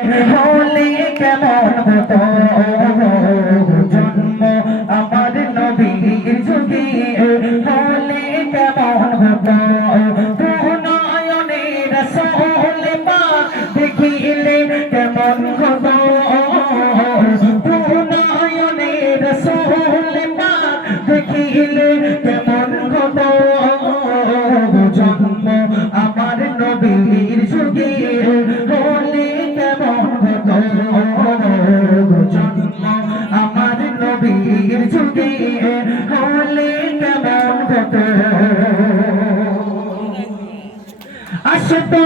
হলে কেমন হতো? জন্ম আমার নবীর যুগে। হলে কেমন হতো? নয়নের সোলে পা দেখিলে কেমন হতো? নয়নের সোলে পা দেখিলে কেমন হতো? জন্ম আমার নবীর যুগে হলে কেমন হতো? আসতো